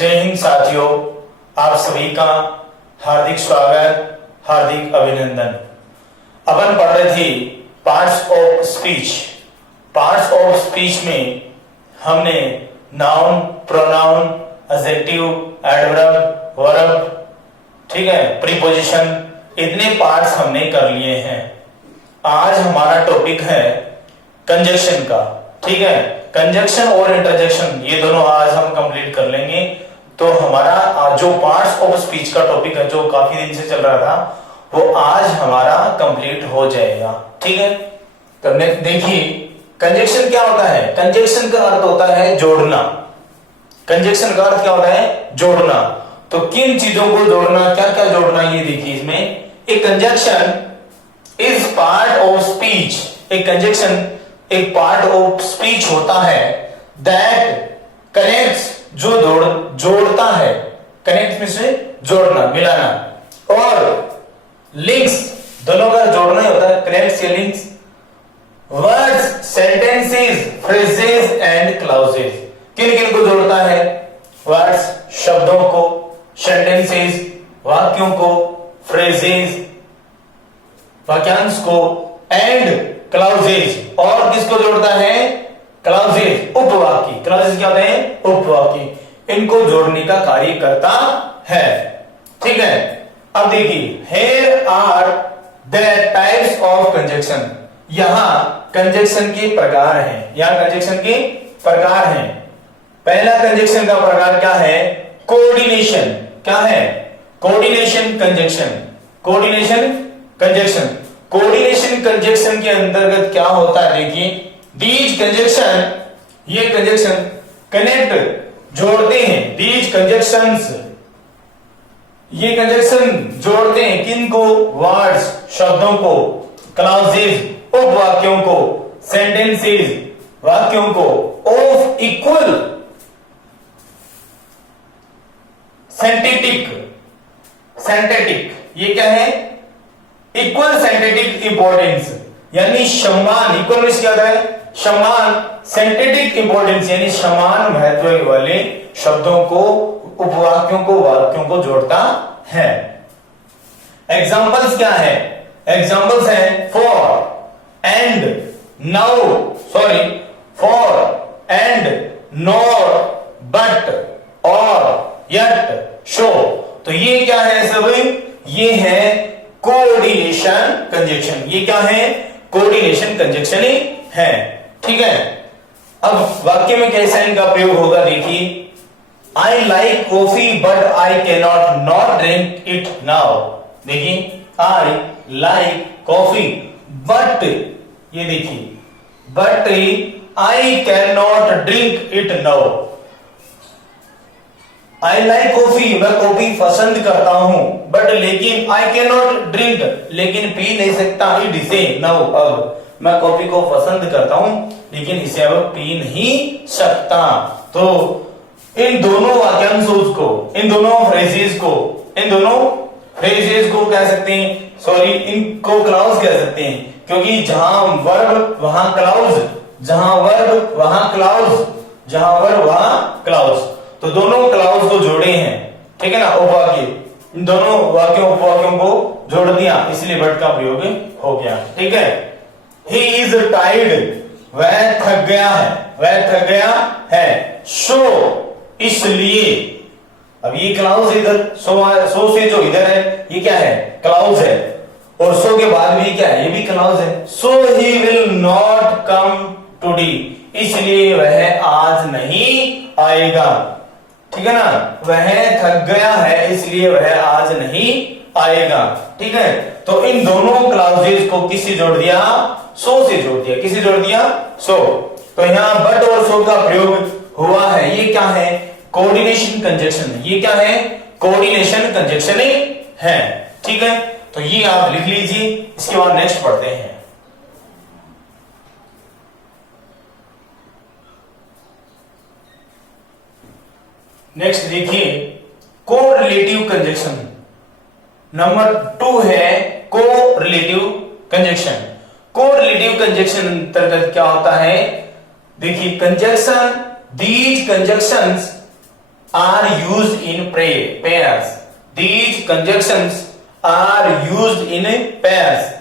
जय हिंद साथियों, आप सभी का हार्दिक स्वागत, हार्दिक अभिनंदन। अपन पढ़ रहे थे parts of speech. Parts of speech में हमने noun, pronoun, adjective, adverb, verb, ठीक है, प्रीपोजिशन, इतने पार्ट्स हमने कर लिए हैं। आज हमारा टॉपिक है कंजक्शन का। ठीक है, कंजक्शन और इंटरजेक्शन ये दोनों आज हम कंप्लीट कर लेंगे। तो हमारा जो पार्ट्स ऑफ स्पीच का टॉपिक है, जो काफी दिन से चल रहा था, वो आज हमारा कंप्लीट हो जाएगा। ठीक है, तो देखिए कंजक्शन क्या होता है। कंजक्शन का अर्थ होता है जोड़ना। कंजक्शन का अर्थ क्या होता है? जोड़ना। तो किन चीजों को जोड़ना, क्या क्या जोड़ना, ये देखिए इसमें। एक conjunction is part of speech. एक कंजक्शन एक पार्ट ऑफ स्पीच होता है दैट कनेक्ट्स, जो जोड़ता है। कनेक्ट में से जोड़ना, मिलाना, और लिंक्स, दोनों का जोड़ना ही होता है, कनेक्ट्स या links. Words, sentences, phrases and clauses, किन किन को जोड़ता है? वर्ड्स, शब्दों को, सेंटेंसेस, वाक्यों को, फ्रेजेस, वाक्यांश को, एंड क्लाउजेस, और किसको जोड़ता है? क्लाउजेस, उपवाक्य। क्लाउजेस क्या होते हैं? उपवाक्य। इनको जोड़ने का कार्य करता है। ठीक है, अब देखिए, here are the types of conjunction। यहां कंजक्शन के प्रकार हैं। यहां कंजक्शन के प्रकार हैं। पहला कंजक्शन का प्रकार क्या है? कोऑर्डिनेशन। क्या है? Coordination conjunction. Coordination conjunction. Coordination conjunction के अंतर्गत क्या होता है? देखिए, दीज कंजक्शन, ये कंजक्शन कनेक्ट, जोड़ते हैं। दीज कंजक्शंस, ये कंजक्शन जोड़ते हैं किनको? वर्ड्स, शब्दों को, क्लाउजेस, उपवाक्यों को, सेंटेंसेस, वाक्यों को, ऑफ इक्वल सिंथेटिक, सिंथेटिक, ये क्या है? इक्वल सिंथेटिक इंपॉर्टेंस, यानी समान। इक्वल मींस क्या होता है? समान। सिंथेटिक इंपॉर्टेंस यानी समान महत्व वाले शब्दों को, उपवाक्यों को, वाक्यों को जोड़ता है। एग्जांपल्स क्या है? एग्जांपल्स है for and now, sorry, for and, nor, but, और, यट, शो। तो ये क्या है सभी? ये है कोऑर्डिनेशन कंजक्शन। ये क्या है? कोऑर्डिनेशन कंजक्शन ही है। ठीक है, अब वाक्य में कैसे इनका प्रयोग होगा? देखिए, I like coffee but I can not not drink it now. देखिए, आई लाइक कॉफी बट, ये देखिए, but I can not drink it now. I like coffee, मैं कॉफी पसंद करता हूं, बट लेकिन आई कैन नॉट ड्रिंक, लेकिन P नहीं सकता, इट इसे नाउ, अब मैं कॉफी को पसंद करता हूं लेकिन इसे अब पी नहीं सकता। तो इन दोनों वाक्यांशों को, इन दोनों फ्रेजेस को, इन दोनों फ्रेजेस को कह सकते हैं, सॉरी, इनको क्लाउज कह सकते हैं, क्योंकि जहां वर्ब वहां क्लाउज, जहां वर्ब वहां क्लाउज, जहां वर्ब वहां क्लाउज। तो दोनों क्लाउज को जोड़े हैं। ठीक है ना, उपवाक्य, इन दोनों वाक्यों, उपवाक्यों को जोड़ दिया, इसलिए बट का प्रयोग हो गया। ठीक है, ही इज टायर्ड, वह थक गया है, वह थक गया है। सो, इसलिए, अब ये क्लाउज इधर, सो से जो इधर है ये क्या है? क्लाउज है, और सो के बाद भी क्या है? ये भी क्लाउज है। So he will not come today, इसलिए वह आज नहीं आएगा। ठीक है ना, वह थक गया है इसलिए वह आज नहीं आएगा। ठीक है, तो इन दोनों क्लाउजेस को किससे जोड़ दिया? सो से जोड़ दिया। किससे जोड़ दिया? सो। तो यहां बट और सो का प्रयोग हुआ है। ये क्या है? Coordination conjunction. ये क्या है? कोऑर्डिनेशन कंजक्शन है। ठीक है, तो ये आप लिख लीजिए। इसके बाद नेक्स्ट पढ़ते हैं। नेक्स्ट देखिए, कोरिलेटिव कंजक्शन। नंबर 2 है कोरिलेटिव कंजक्शन। कोरिलेटिव कंजक्शन अंतर्गत क्या होता है? देखिए, conjunction, these conjunctions are used in pairs. These conjunctions are used in pairs.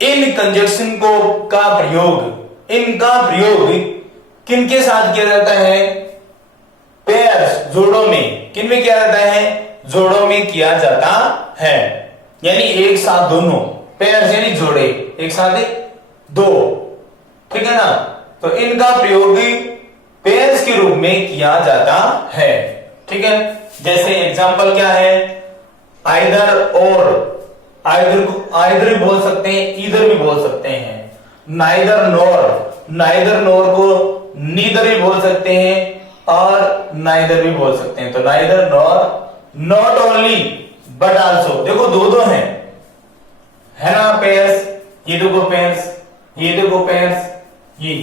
In conjunction को का प्रयोग, इनका प्रयोग किनके साथ किया जाता है? पेयर्स, जोड़ों में। किन में किया जाता है? जोड़ों में किया जाता है, यानी एक साथ दोनों। पेयर्स यानी जोड़े, एक साथ दो, ठीक है ना। तो इनका प्रयोग पेयर्स के रूप में किया जाता है, ठीक है। जैसे एग्जांपल क्या है? आइदर और, आइदर को आइदर भी बोल सकते हैं, ईदर भी बोल सकते हैं। नाइदर नॉर, नाइदर नॉर को नीदर भी बोल सकते हैं और नाइदर भी बोल सकते हैं। तो neither nor, not only but also. देखो दो दो हैं, है ना पेयर्स, ये देखो पेयर्स, ये देखो पेयर्स, ये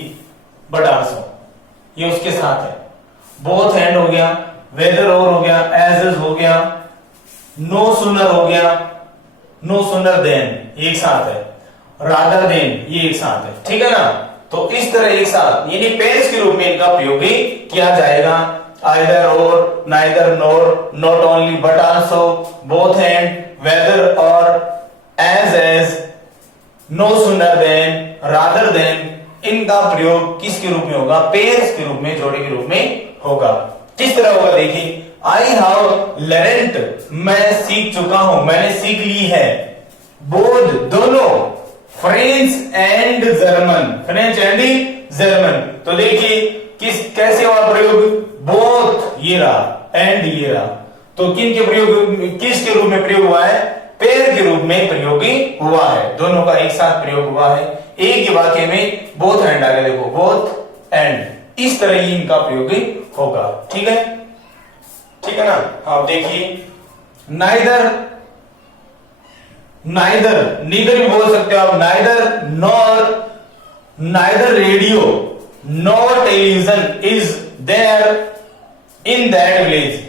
बट आल्सो, ये उसके साथ है। बोथ हैंड हो गया, वेदर और हो गया, एज इज हो गया, नो सुनर हो गया, नो सुनर देन एक साथ है, रादर देन ये एक साथ है, ठीक है ना। तो इस तरह एक साथ यानी पेयर्स के रूप में इनका प्रयोग किया जाएगा। Either or, neither nor, not only but also, both and, whether or, as, no sooner than, rather than, इनका प्रयोग किसके रूप में होगा? पेयर्स के रूप में, जोड़े के रूप में होगा। किस तरह होगा देखिए। आई हैव लर्नड, मैं सीख चुका हूं, मैंने सीख ली है। बोथ, दोनों, French and German, French and German. तो देखिए किस कैसे हुआ प्रयोग? बोथ ये रहा एंड ये रहा। तो किन के प्रयोग, किसके रूप में प्रयोग हुआ है? पेयर के रूप में प्रयोग हुआ है, दोनों का एक साथ प्रयोग हुआ है। एक ही वाक्य में बोथ एंड आ गया, देखो बोथ एंड, इस तरह ही इनका प्रयोग होगा, ठीक है, ठीक है ना। आप देखिए नाइदर, नाइदर, नीदर भी बोल सकते हो आप, neither nor, neither radio nor television is there in that village.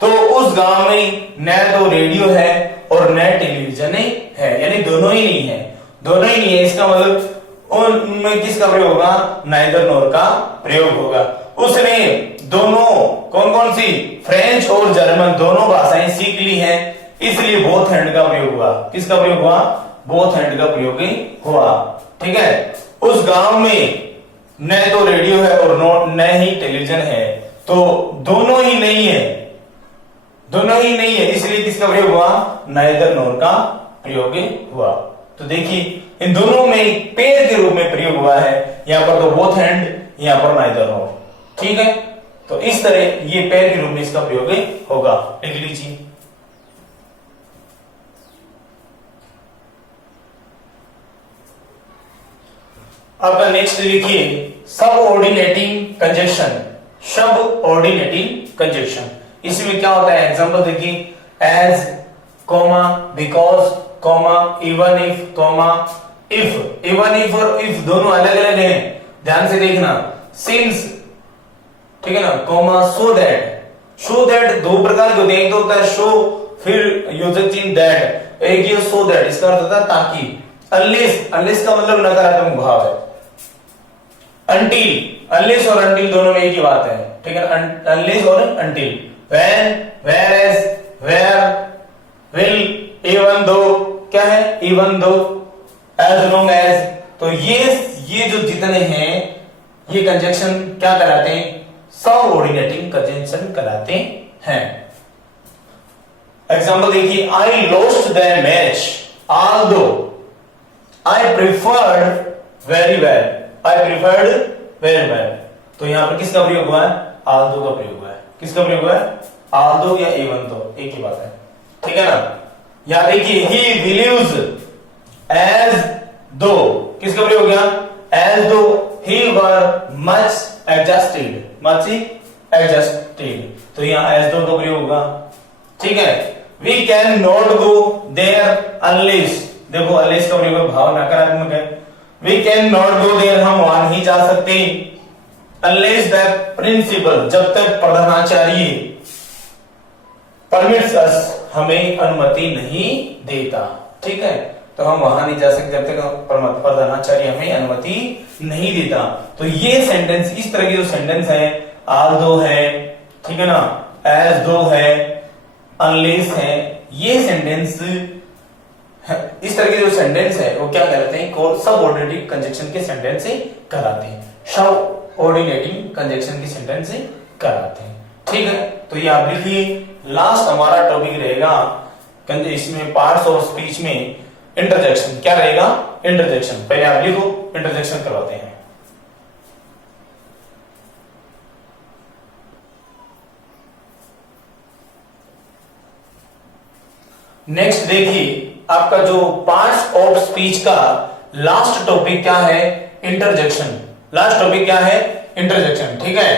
तो उस गांव में न तो रेडियो है और न टेलीविजन है, यानी दोनों ही नहीं है, दोनों ही नहीं है। इसका मतलब उनमें किसका प्रयोग होगा? नाइदर नॉर का प्रयोग होगा। उसने दोनों, कौन कौन सी? फ्रेंच और जर्मन दोनों भाषाएं सीख ली हैं, इसलिए बोथ हैंड का प्रयोग हुआ। किसका प्रयोग हुआ? बोथ हैंड का प्रयोग हुआ, ठीक है। उस गांव में न तो रेडियो है और न ही टेलीविजन है, तो दोनों ही नहीं है, दोनों ही नहीं है, इसलिए किसका प्रयोग हुआ? नाइदर नॉर का प्रयोग हुआ। तो देखिए इन दोनों में पेयर के रूप में प्रयोग हुआ है, यहां पर तो बोथ हैंड, यहां पर नाइदर नॉर, ठीक है। तो इस तरह ये पेयर के रूप में इसका प्रयोग होगा, लिख लीजिए। अब नेक्स्ट लिखिए सबऑर्डिनेटिंग कंजक्शन, सबऑर्डिनेटिंग कंजक्शन। इसमें क्या होता है? एग्जांपल देखिए, as, comma, because, comma, even if, comma, if. Even if और इफ दोनों अलग अलग हैं, ध्यान से देखना। सिंस, ठीक है ना, comma, so that. So that दो प्रकार के होते हैं, एक तो होता है शो, फिर योजक चिन्ह दैट, एक ये सो दैट, इसका अर्थ होता है ताकि। अनलेस, अनलेस का मतलब नकारात्मक भाव है। अनटिल, अनलेस और अनटिल दोनों में एक ही बात है, ठीक है, अनलेस और until. When, whereas, where, will, even though, क्या है? Even though, as long as. तो ये जो जितने हैं ये कंजक्शन क्या कहलाते हैं? सबऑर्डिनेटिंग कंजक्शन कहलाते हैं। एग्जांपल देखिए, I lost the match although I preferred very well, I preferred very well. तो यहां पर किसका प्रयोग हुआ है? ऑल्दो का प्रयोग हुआ है। किसका प्रयोग हुआ है? ऑल्दो या इवन दो, एक ही बात है, ठीक है ना। यहां देखिए, ही बिलीव्स एज दो, किसका प्रयोग हो गया? As though he were much adjusted, much adjusted. तो यहां एज दो का प्रयोग होगा, ठीक है। We can not go there unless, देखो अनलेस का प्रयोग भाव नकारात्मक है। We can not go there, हम वहां नहीं जा सकते। अनलेस द प्रिंसिपल, जब तक प्रधानाचार्य परमिट्स अस, हमें अनुमति नहीं देता, ठीक है। तो हम वहां नहीं जा सकते जब तक प्रधानाचार्य हमें अनुमति नहीं देता। तो ये सेंटेंस, इस तरह के जो सेंटेंस है, ऑल्दो है, ठीक है ना, एज दो है, अनलेस है, ये सेंटेंस इस तरह के जो सेंटेंस है वो क्या कहलाते हैं, सबऑर्डिनेटिंग कंजक्शन के सेंटेंस से कहलाते हैं, सबऑर्डिनेटिंग कंजक्शन के सेंटेंस से कहलाते हैं। ठीक है, तो ये आप लिखिए। लास्ट हमारा टॉपिक रहेगा इसमें पार्ट्स ऑफ स्पीच में इंटरजेक्शन। क्या रहेगा? इंटरजेक्शन। पहले आप लिखो, इंटरजेक्शन करवाते हैं। नेक्स्ट देखिए, आपका जो पार्ट्स ऑफ स्पीच का लास्ट टॉपिक क्या है? इंटरजेक्शन। लास्ट टॉपिक क्या है? इंटरजेक्शन। ठीक है,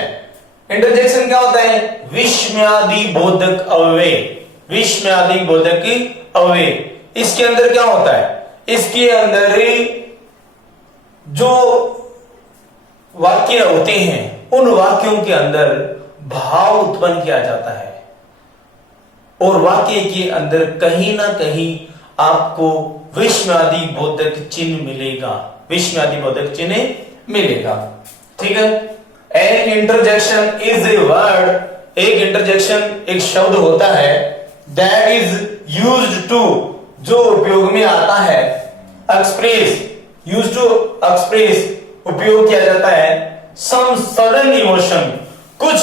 इंटरजेक्शन क्या होता है? विस्मयादि बोधक अव्यय। विस्मयादि बोधक अव्यय। इसके अंदर क्या होता है? इसके अंदर जो वाक्य होते हैं उन वाक्यों के अंदर भाव उत्पन्न किया जाता है और वाक्य के अंदर कहीं ना कहीं आपको विस्मयादि बोधक चिन्ह मिलेगा। विस्मयादि बोधक चिन्ह मिलेगा। ठीक है, an interjection is a word. एक इंटरजेक्शन एक शब्द होता है दैट इज यूज्ड टू, जो उपयोग में आता है, एक्सप्रेस, यूज्ड टू एक्सप्रेस, उपयोग किया जाता है, सम सडन इमोशन, कुछ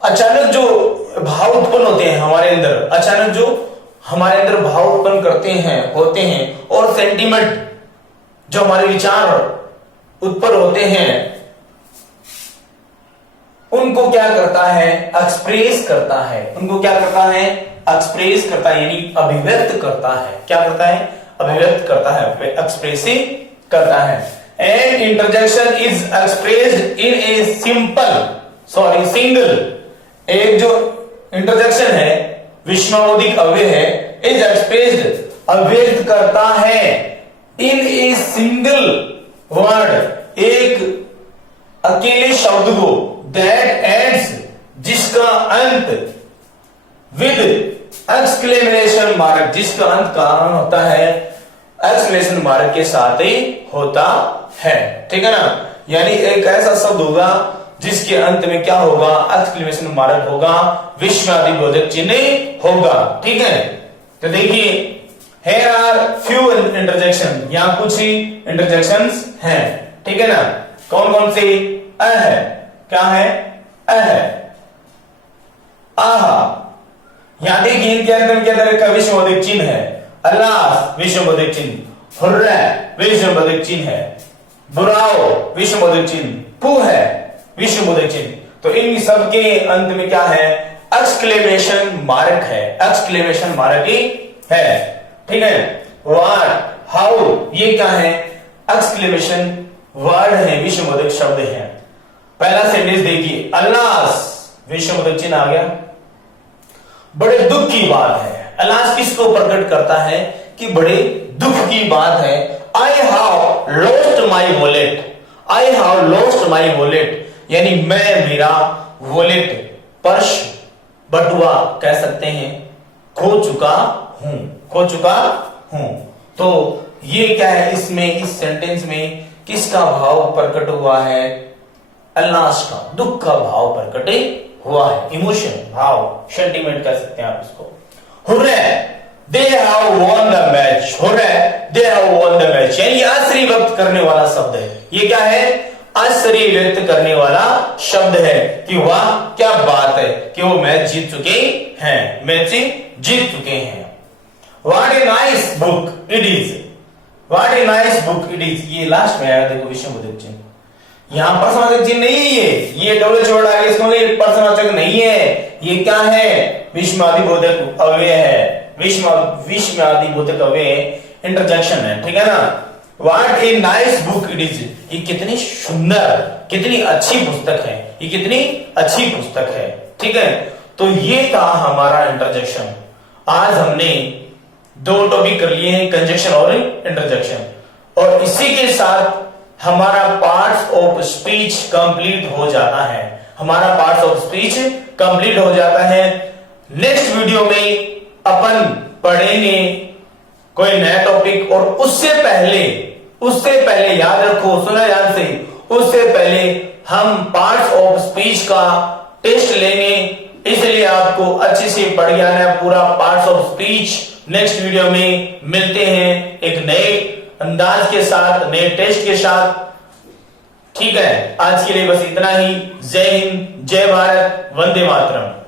अचानक जो भाव उत्पन्न होते हैं हमारे अंदर, अचानक जो हमारे अंदर भाव उत्पन्न करते हैं, होते हैं, और सेंटीमेंट जो हमारे विचार उत्पन्न होते हैं, उनको क्या करता है? एक्सप्रेस करता है। उनको क्या करता है? एक्सप्रेस करता है, यानी अभिव्यक्त करता है। क्या करता है? अभिव्यक्त करता है, एक्सप्रेसिव करता है। And interjection is expressed in a single. एक जो इंटरजेक्शन है, विस्मयादिक अव्यय है, इज एक्सप्रेस्ड, अभिव्यक्त करता है, इन ए सिंगल वर्ड, एक अकेले शब्द को, दैट एंड्स, जिसका अंत, विद एक्सक्लेमेशन मार्क, जिसका अंत कारण होता है एक्सक्लेमेशन मार्क के साथ ही होता है। ठीक है ना, यानी एक ऐसा शब्द होगा जिसके अंत में क्या होगा? एक्सक्लेमेशन मार्क होगा, विस्मयादि बोधक चिन्ह होगा। ठीक है, तो देखिए, here are few interjection, यहां कुछ ही इंटरजेक्शंस हैं। ठीक है ना, कौन कौन से? अ है, क्या है? अ है, आहा। यहां देखिए, इनके अंदर क्या तरह का विस्मयादिक चिन्ह है? अल्लाह विस्मयादिक चिन्ह, हुर्रा विस्मयादिक चिन्ह है, बुराओ विस्मयादिक चिन्ह, पू है विस्मयादिक चिन्ह। तो इन सब के अंत में क्या है? एक्सक्लेमेशन मार्क है। एक्सक्लेमेशन मार्क ही है। ठीक है, व्हाट, हाउ, ये क्या है? एक्सक्लेमेशन वर्ड है, विस्मयादिक शब्द है। पहला सेंटेंस देखिए, अल्लाह विस्मयादिक चिन्ह आ गया। बड़े दुख की बात है। अल्लाह किसको प्रकट करता है? कि बड़े दुख की बात है। I have lost my wallet. I have lost my wallet, यानी मैं मेरा वॉलेट, पर्स, बटुआ कह सकते हैं, खो चुका हूं, खो चुका हूं। तो ये क्या है? इसमें, इस सेंटेंस में किसका भाव प्रकट हुआ है? अल्लाह का, दुख का भाव प्रकट हुआ है। इमोशन, भाव, सेंटीमेंट कह सकते हैं आप इसको। Hurray, they have won the match। Hurray, they have won the match, यानी आश्चर्य व्यक्त करने वाला शब्द है। ये क्या है? आश्चर्य व्यक्त करने वाला शब्द है कि वाह क्या बात है कि वो मैच जीत चुके हैं, मैच जीत चुके हैं। What a nice book it is। What a nice book it is। ये लास्ट में आया, देखो विस्मयादिक चिन्ह। यहां परसवाचक चिन्ह नहीं है, ये डबल छोड़ आ गया, इसमें परसवाचक नहीं है। ये क्या है? विस्मयादि बोधक अव्यय है। विस्मयादि बोधक अव्यय इंटरजेक्शन है। ठीक है ना। What a nice book it is. ये कितनी सुंदर, कितनी अच्छी पुस्तक है, ये कितनी अच्छी पुस्तक है। ठीक है, तो ये था हमारा इंटरजेक्शन। आज हमने दो टॉपिक कर लिए हैं, कंजक्शन और इंटरजेक्शन, और इसी के साथ हमारा पार्ट्स ऑफ स्पीच कंप्लीट हो जाता है। हमारा पार्ट्स ऑफ स्पीच कंप्लीट हो जाता है। नेक्स्ट वीडियो में अपन पढ़ेंगे कोई नया टॉपिक, और उससे पहले याद रखो, सुना ध्यान से, उससे पहले हम पार्ट्स ऑफ स्पीच का टेस्ट लेंगे, इसलिए आपको अच्छे से पढ़ गया है पूरा parts of speech. Next video में मिलते हैं एक नए अंदाज के साथ, नए टेस्ट के साथ। ठीक है, आज के लिए बस इतना ही। जय हिंद, जय भारत, वंदे मातरम।